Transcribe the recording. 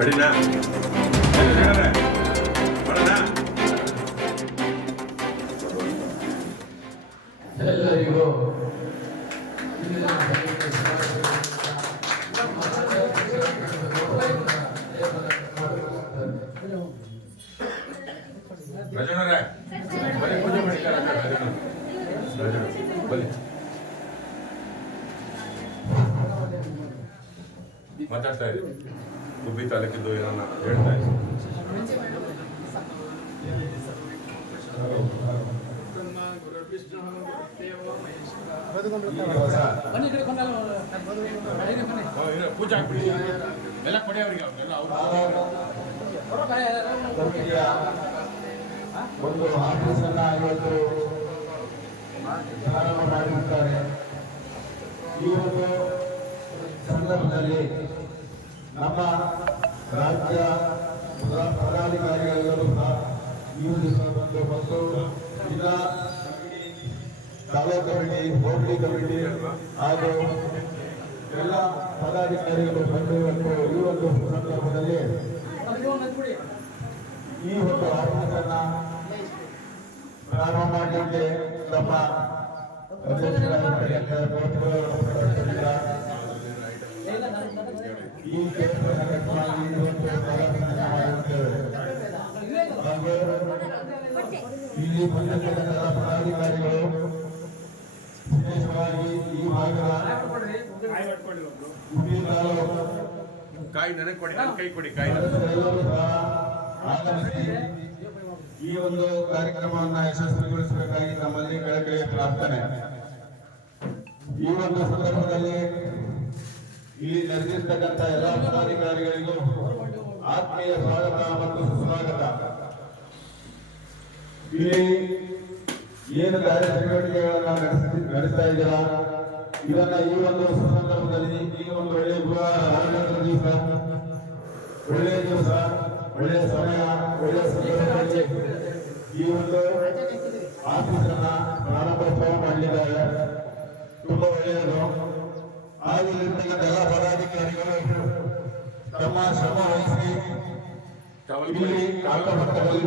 ರೆಡಿನಾ? ಮಾಡೋಣ. ಎಲ್ಲರಿಗೂ ರಜನರೇ ಬನ್ನಿ ಪೂಜೆ ಮಾಡಿ ಬನ್ನಿ ಮಾತಾಡ್ತಾ ಇದ್ದೀವಿ. ಗುಬ್ಬಿ ತಾಲೂಕಿದ್ದು ಏನನ್ನ ಹೇಳ್ತಾ ಇದ್ದೀವಿ. ಪೂಜೆ ಆಗ್ಬಿಡಿ ಎಲ್ಲ ಕೊಡಿ ಅವ್ರಿಗೆ ಅವ್ರಿಗೆಲ್ಲ ಒಂದು ಆಫೀಸ್ ಅನ್ನ ಇವತ್ತು ಪ್ರಾರಂಭ ಮಾಡಿರುತ್ತಾರೆ. ಈ ಒಂದು ಸಂದರ್ಭದಲ್ಲಿ ನಮ್ಮ ರಾಜ್ಯ ಪದಾಧಿಕಾರಿಗಳೆಲ್ಲರೂ ಸಹ ಈ ಒಂದು ಮತ್ತು ಜಿಲ್ಲಾ ತಾಲೂಕು ಕಮಿಟಿ, ಹೋಬಳಿ ಕಮಿಟಿ ಹಾಗೂ ಎಲ್ಲ ಪದಾಧಿಕಾರಿಗಳು ಬಂದು ಈ ಒಂದು ಸಂದರ್ಭದಲ್ಲಿ ಈ ಒಂದು ಆಫೀಸನ್ನ ಪ್ರಾರಂಭ ಮಾಡಲಿಕ್ಕೆ ನಮ್ಮ ಈ ಇಲ್ಲಿ ಬಂದಿರತಕ್ಕಂಥ ಪದಾಧಿಕಾರಿಗಳು ವಿಶೇಷವಾಗಿ ಈ ಭಾಗದ ಕಾಯಿ ನನಗೆ ಕೊಡಿ, ನನ್ನ ಕೈ ಕೊಡಿ ಕಾಯಿ. ಆಗಮಿಸಿ ಈ ಒಂದು ಕಾರ್ಯಕ್ರಮವನ್ನು ಯಶಸ್ವಿಗೊಳಿಸಬೇಕಾಗಿ ನಮ್ಮಲ್ಲಿ ಕಳಕಳಿಯ ಪ್ರಾರ್ಥನೆ. ಈ ಒಂದು ಸಂದರ್ಭದಲ್ಲಿ ಇಲ್ಲಿ ನೆರೆದಿರ್ತಕ್ಕಂಥ ಎಲ್ಲ ಪದಾಧಿಕಾರಿಗಳಿಗೂ ಆತ್ಮೀಯ ಸ್ವಾಗತ ಮತ್ತು ಸುಸ್ವಾಗತ. ಇಲ್ಲಿ ಏನು ಕಾರ್ಯಚಟುವಟಿಕೆಗಳನ್ನ ನಡೆಸ್ತಾ ಇದ್ದೀರಾ, ಇದನ್ನ ಈ ಒಂದು ಸಂದರ್ಭದಲ್ಲಿ ಈ ಒಂದು ಒಳ್ಳೆಯ ದಿವಸ, ಒಳ್ಳೆಯ ದಿವಸ, ಒಳ್ಳೆಯ ಸಮಯ, ಒಳ್ಳೆಯ ಸಂದರ್ಭದಲ್ಲಿ ಈ ಒಂದು ಆಫೀಸನ್ನ ಪ್ರಾರಂಭೋತ್ಸವ ಮಾಡಲಿದ್ದಾರೆ. ತುಂಬಾ ಒಳ್ಳೆಯದು. ಹಾಗೂ ಇರ್ತಕ್ಕಂಥ ಎಲ್ಲ ಪದಾಧಿಕಾರಿಗಳು ತಮ್ಮ ಶ್ರಮ ವಹಿಸಿ ಇಲ್ಲಿ ಕಾಲಘಟ್ಟದಲ್ಲಿ